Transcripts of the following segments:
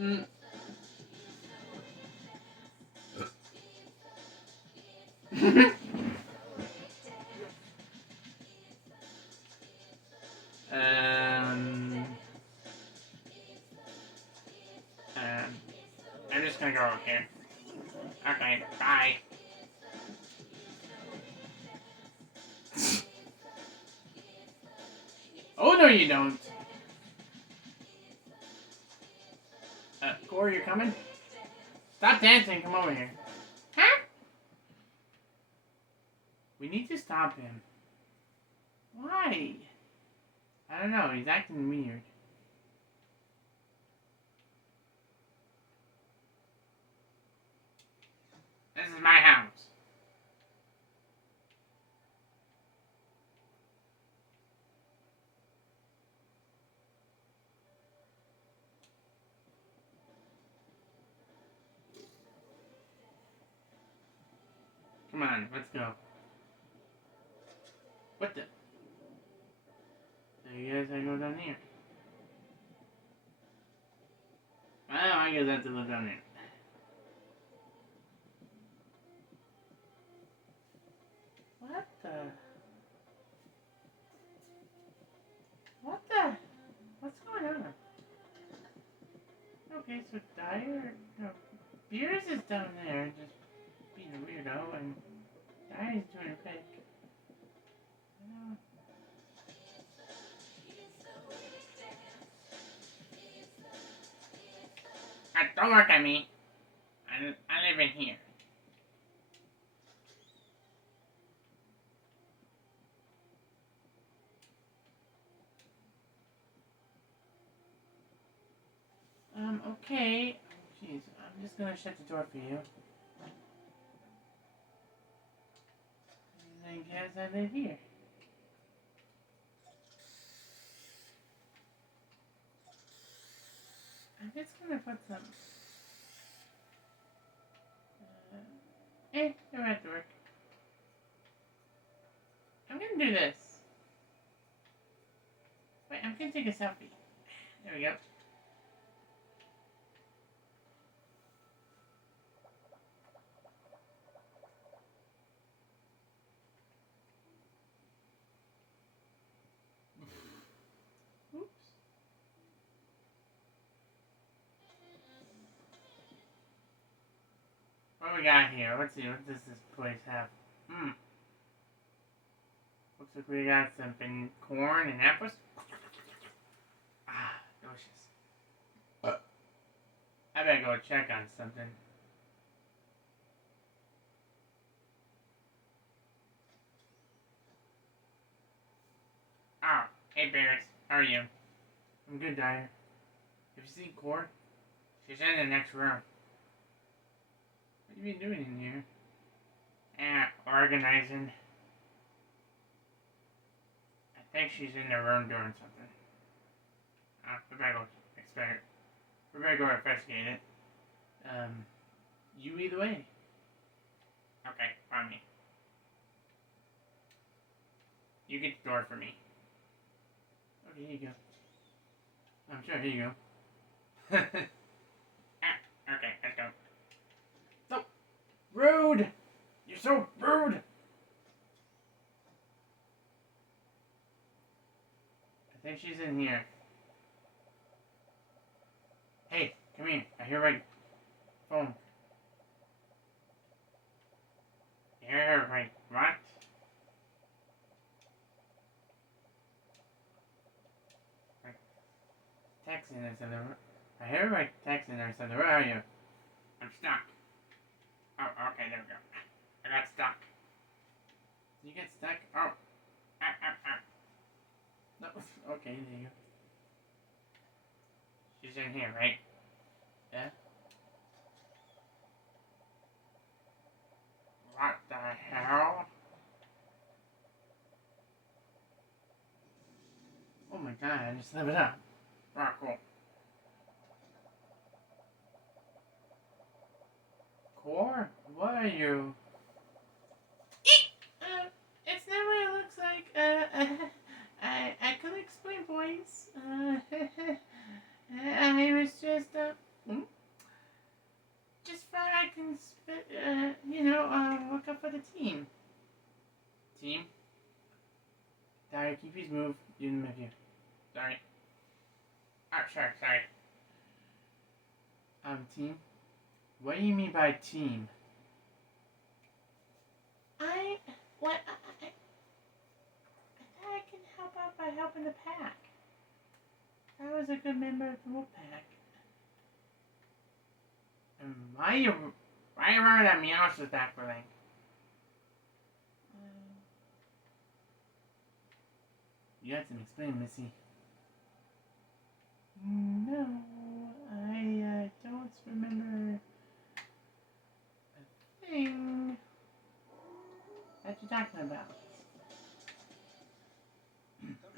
Mm. um, um, I'm just gonna go over here. Okay, bye. Oh, no, you don't. Corey, you're coming? Stop dancing, come over here. Huh? We need to stop him. Why? I don't know, he's acting weird. This is my house. Come on, let's go. What the? So you guys gotta go down here. Oh, I guess I have to go down there. What the? What the? What's going on? Okay, so Dyer... No, beerus is down there, just being a weirdo, and Dyer's doing a fake. Don't look at me. I live in here. Okay. Jeez, I'm just gonna shut the door for you. And I guess I live here. I'm just gonna put some... hey, they're at work. I'm gonna do this. Wait, I'm gonna take a selfie. There we go. Oops. What do we got here? Let's see, what does this place have? Looks like we got something, corn and apples. Ah, delicious. I better go check on something. Oh, hey beerus, how are you? I'm good, Dyer. Have you seen Cord? She's in the next room. What have you been doing in here? Organizing. I think she's in the room doing something. We better go investigate it. You either way. Okay, follow me. You get the door for me. Okay, here you go. I'm sure, here you go. Okay, let's go. So rude! You're so rude! I think she's in here. Hey, come here. I hear my phone. You hear my what? Texting or something. I hear my texting or something. Where are you? I'm stuck. Oh, okay, there we go. I got stuck. You get stuck? Oh. No. Okay, there you go. She's in here, right? Yeah? What the hell? Oh my god, I just leveled up. Oh, cool. Core? What are you? It's not what it looks like. I couldn't explain, boys. I was just, a team. Team? Sorry, can you please move? You didn't move you. Sorry. Oh, sorry. Team? What do you mean by team? What? I thought I can help out by helping the pack. I was a good member of the wolf pack. And why you remember that Meowth was back for like? You have to explain, Missy. No, I don't remember a thing that you're talking about.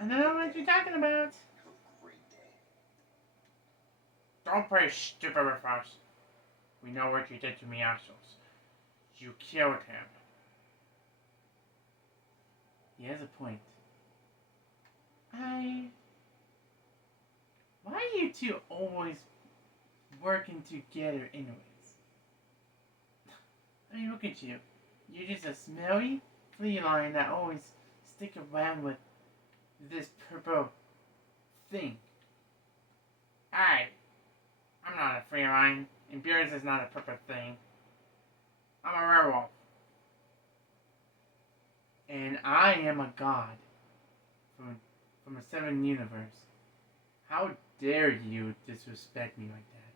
I don't know what you're talking about. Don't play stupid with us. We know what you did to Meowth. You killed him. He has a point. Why are you two always working together anyways? I mean, look at you. You're just a smelly flea line that always stick around with this purple thing. I'm not a flea line, and beerus is not a purple thing. I'm a werewolf. And I am a god from a 7 universe. How dare you disrespect me like that?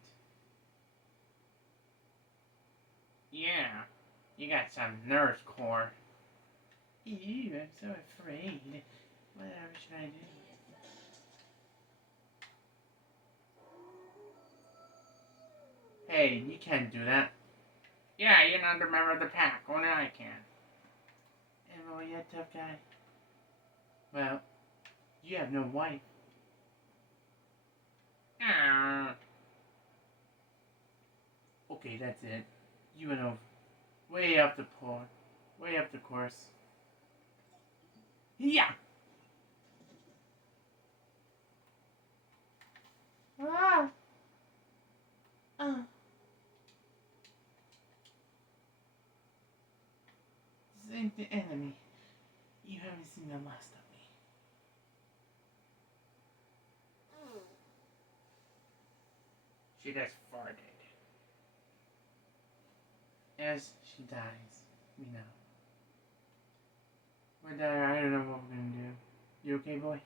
Yeah, you got some nurse core. Ew, I'm so afraid. Whatever should I do? Hey, you can't do that. Yeah, you're not a member of the pack. Only I can. And well, you're a tough guy. Well, you have no wife. Okay, that's it. You went over. Way up the course. Yeah! Ah! This ain't the enemy. You haven't seen the last of me. She just farted. As she dies, we know. But I don't know what we're gonna do. You okay, boy?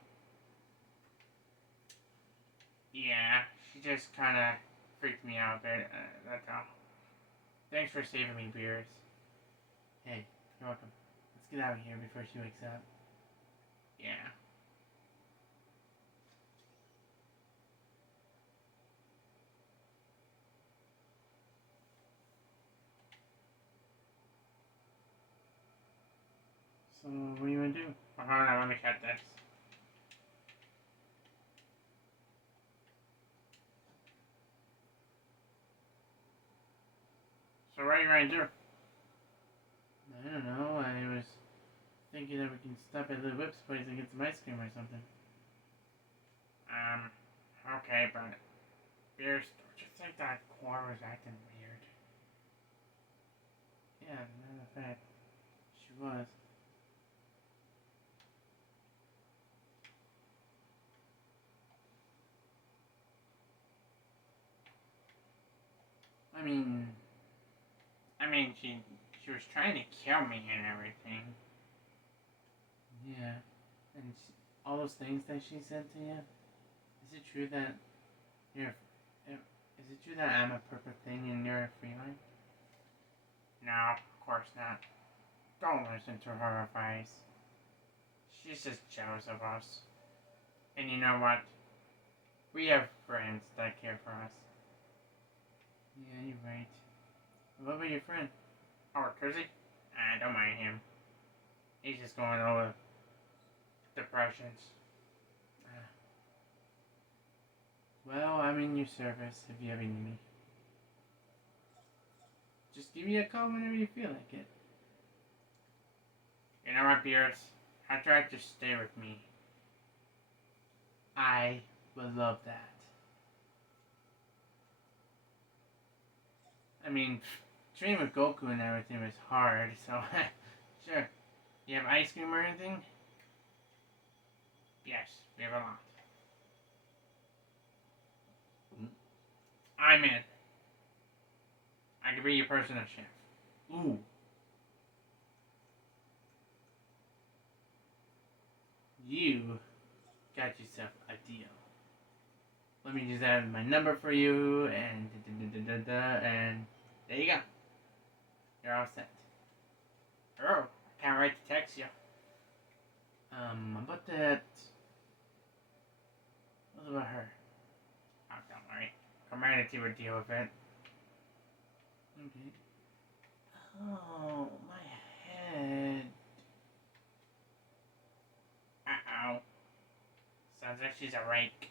Yeah, she just kinda freaked me out a bit, that's all. Thanks for saving me, beerus. Hey, you're welcome. Let's get out of here before she wakes up. Yeah. So, what do you want to do? Well, hold on, let me cut this. So, what are you going to do? I don't know. I was thinking that we can stop at the Whip's place and get some ice cream or something. Okay, but beerus, don't you think that core was acting weird? Yeah, matter of fact, she was. I mean, she was trying to kill me and everything. Yeah, and all those things that she said to you. Is it true that you're? Is it true that I'm a perfect thing and you're a feline? No, of course not. Don't listen to her advice. She's just jealous of us. And you know what? We have friends that care for us. Yeah, you're right. What about your friend? Oh, Kizzy? I don't mind him. He's just going over depressions. Well, I'm in your service if you ever need me. Just give me a call whenever you feel like it. You know what, beerus? I'd like to stay with me. I would love that. I mean, training with Goku and everything was hard, so sure. You have ice cream or anything? Yes, we have a lot. I'm in. I can be your personal chef. Ooh. You got yourself a deal. Let me just add my number for you, and and there you go. You're all set. Oh, I can't wait to text you. About that. What about her? Oh, don't worry. Community would deal with it. Okay. Oh, my head. Uh-oh. Sounds like she's a rake.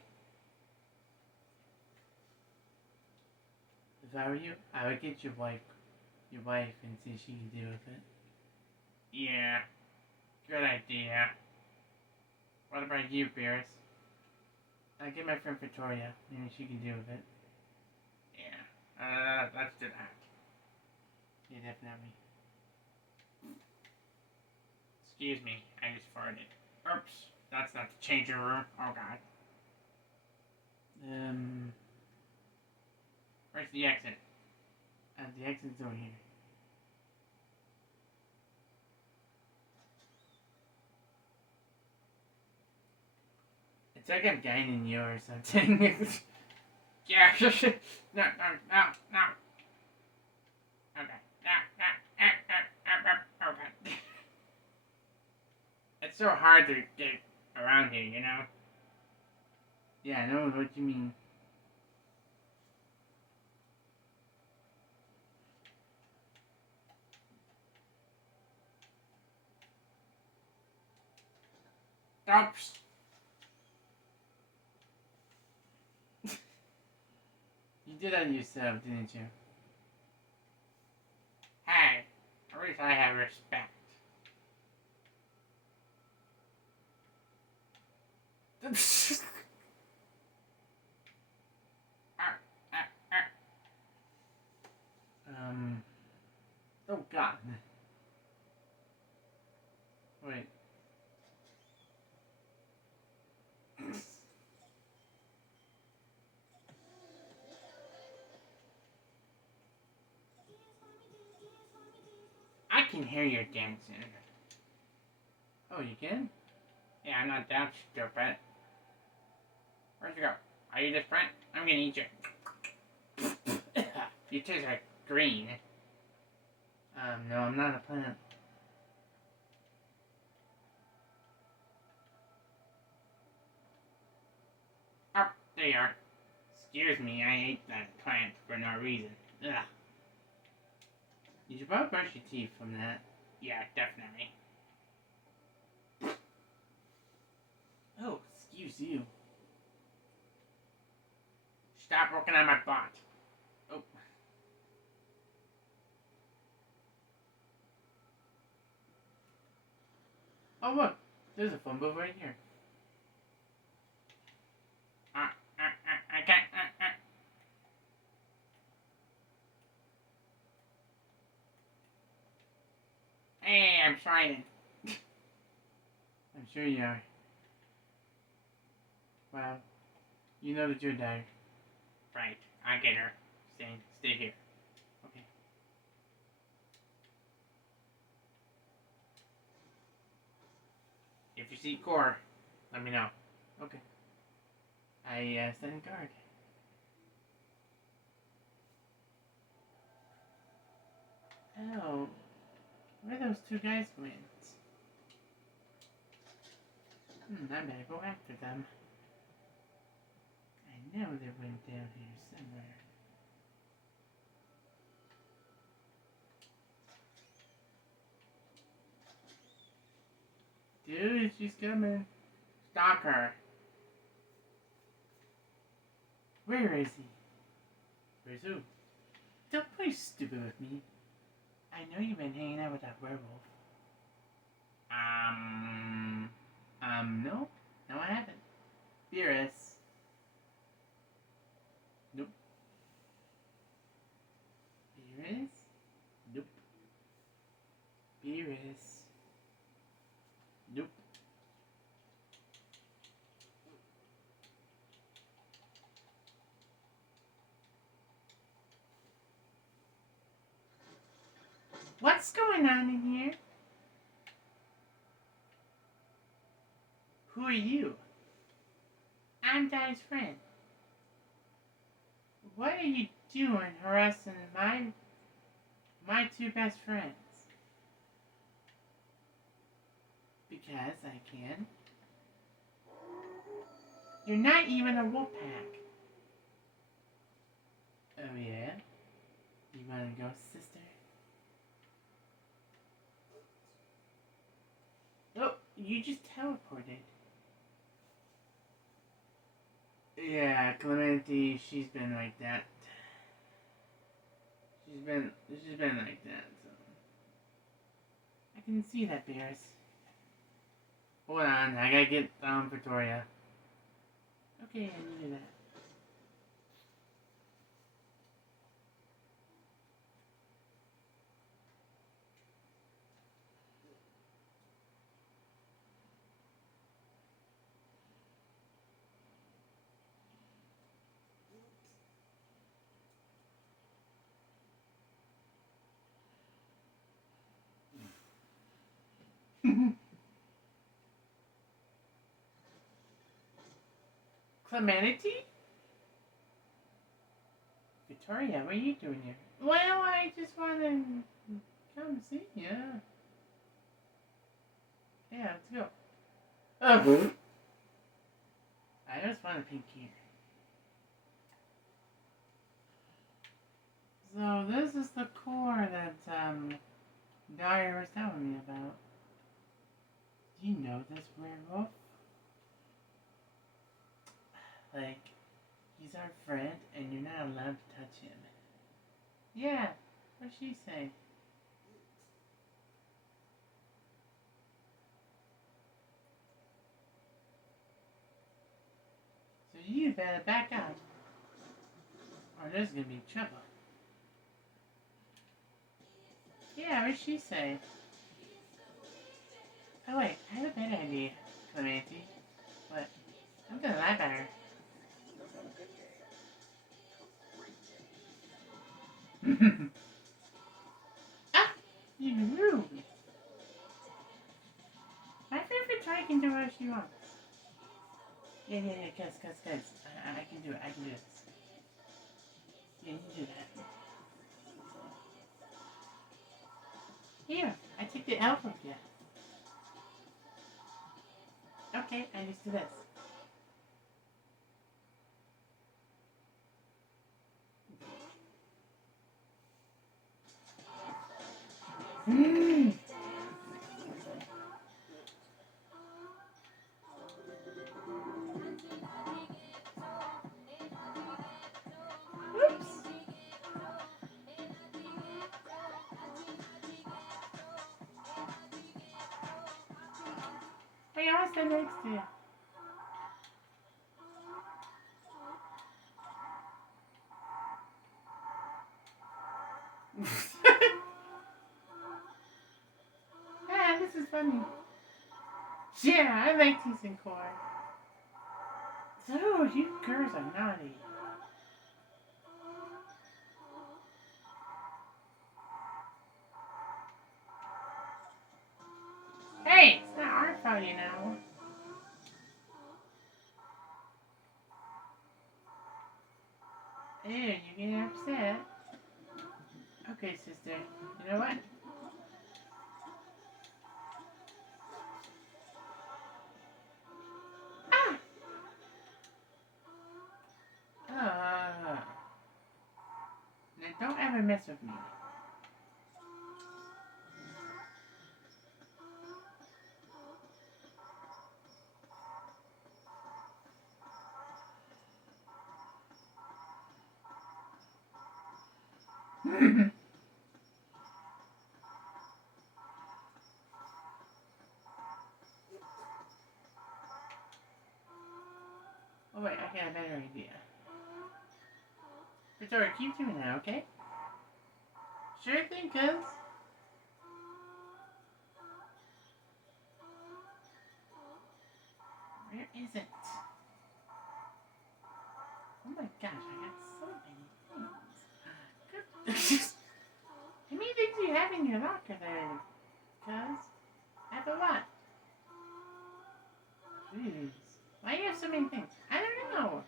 If I were you, I would get your wife, and see if she can deal with it. Yeah. Good idea. What about you, beerus? I'll get my friend Victoria. Maybe she can deal with it. Yeah. Let's do that. Yeah, definitely. Excuse me, I just farted. Oops, that's not the changing room. Oh god. Where's the exit? The exit's over here. It's like I'm guiding you or something. Yeah. No. Okay. No. Okay. It's so hard to get around here, you know? Yeah, I know what you mean. Oops. You did that yourself, didn't you? Hey, at least I have respect. Oh god. Wait. I can hear you dancing. Oh, you can? Yeah, I'm not that stupid. Where'd you go? Are you this friend? I'm gonna eat you. You taste like green. No, I'm not a plant. Oh, there you are. Excuse me, I ate that plant for no reason. Ugh. You should probably brush your teeth from that. Yeah, definitely. Oh, excuse you. Stop working on my butt. Oh. Oh, look. There's a phone booth right here. I can't. Hey, I'm trying. I'm sure you are. Well, you know that you're dying. Right. I get her. Stay here. Okay. If you see Core, let me know. Okay. I stand guard. Oh, where are those two guys went? I better go after them. I know they went down here somewhere. Dude, she's coming. Stop her. Where is he? Where's who? Don't play stupid with me. I know you've been hanging out with that werewolf. No. No, I haven't. beerus. Nope. beerus? What's going on in here? Who are you? I'm Daddy's friend. What are you doing harassing my two best friends? Because I can. You're not even a wolf pack. Oh yeah? You wanna go, sister? Oh, you just teleported. Yeah, Clemente, she's been like that. She's been like that, so. I can see that, beerus. Hold on, I gotta get Victoria. Okay, I can do that. Clemente? Victoria, what are you doing here? Well, I just want to come see you. Yeah, let's go. Oh. I just want a pink here. So this is the core that Dyer was telling me about. Do you know this werewolf? Like, he's our friend and you're not allowed to touch him. Yeah, what'd she say? So you better back up, or there's gonna be trouble. Yeah, what'd she say? Oh wait, I have a better idea, Clemente. What? I'm gonna lie about her. Ah! You rude! My favorite toy can do what she wants. Yeah, cuz. I can do it, I can do this. Yeah, you do that. Here, I took the L from you. Okay, I just do this. Mmm! Oops! Wait, I want to stand next to you. Ah, this is funny. Yeah, I like teasing core. So, you girls are naughty. Hey, it's not our fault, you know. Ew, you're getting upset. Okay, sister. You know what? Ah! Now don't ever mess with me. Oh wait, I got a better idea. Victoria, keep doing that, okay? Sure thing, cuz. Where is it? Oh my gosh, I got so many things. How many things do you have in in your locker there? Cuz I have a lot. Jeez. Why do you have so many things? I don't know.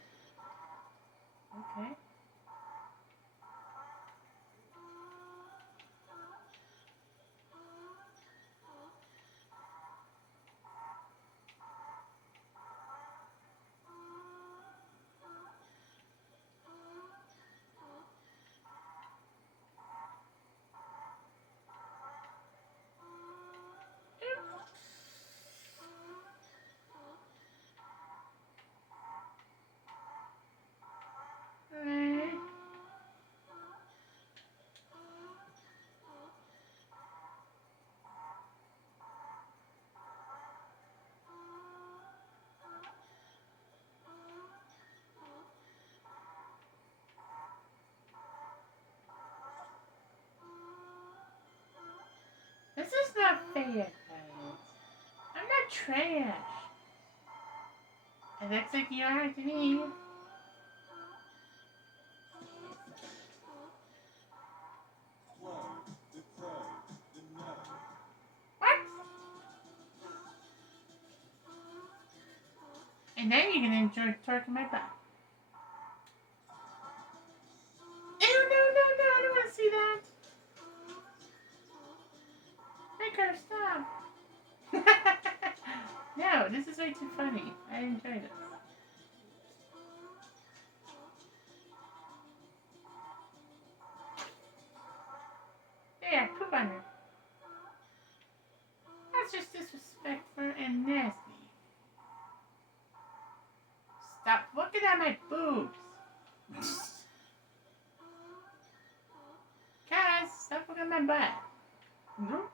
Okay. This is not fair, guys. I'm not trash. It looks like you are to me. What? And then you can enjoy torquing my butt. Ew, no, I don't want to see that. Make her stop. No, this is way too funny. I enjoy this. There, poop on her. That's just disrespectful and nasty. Stop looking at my boobs. Guys, stop looking at my butt. Nope.